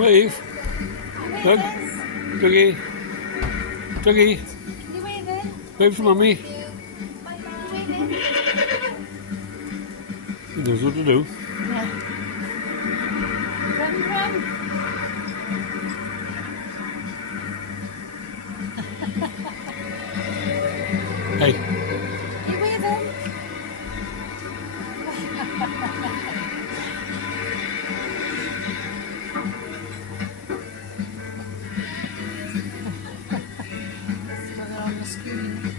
Wave. Look. Dougie. Dougie. You waving? Wave to mummy. You waving? He knows what to do. Yeah. Run, run. Hey. You waving? On the screen.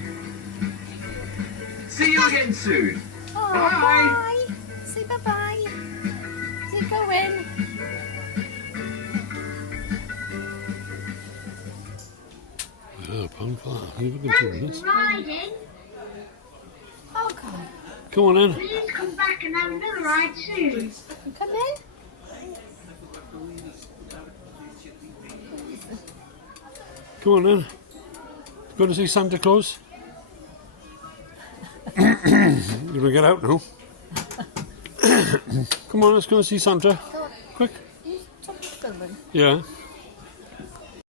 See you again soon. Oh, Bye. bye. Say bye-bye. Say go in. Oh, pound for that. You've been doing this. Riding. Oh, come. Come on in. Please come back and have another ride soon. Come in. Come on in. Go to see Santa Claus. You're gonna get out now. Come on, let's go and see Santa. Go on. Quick. You stop filming. Yeah.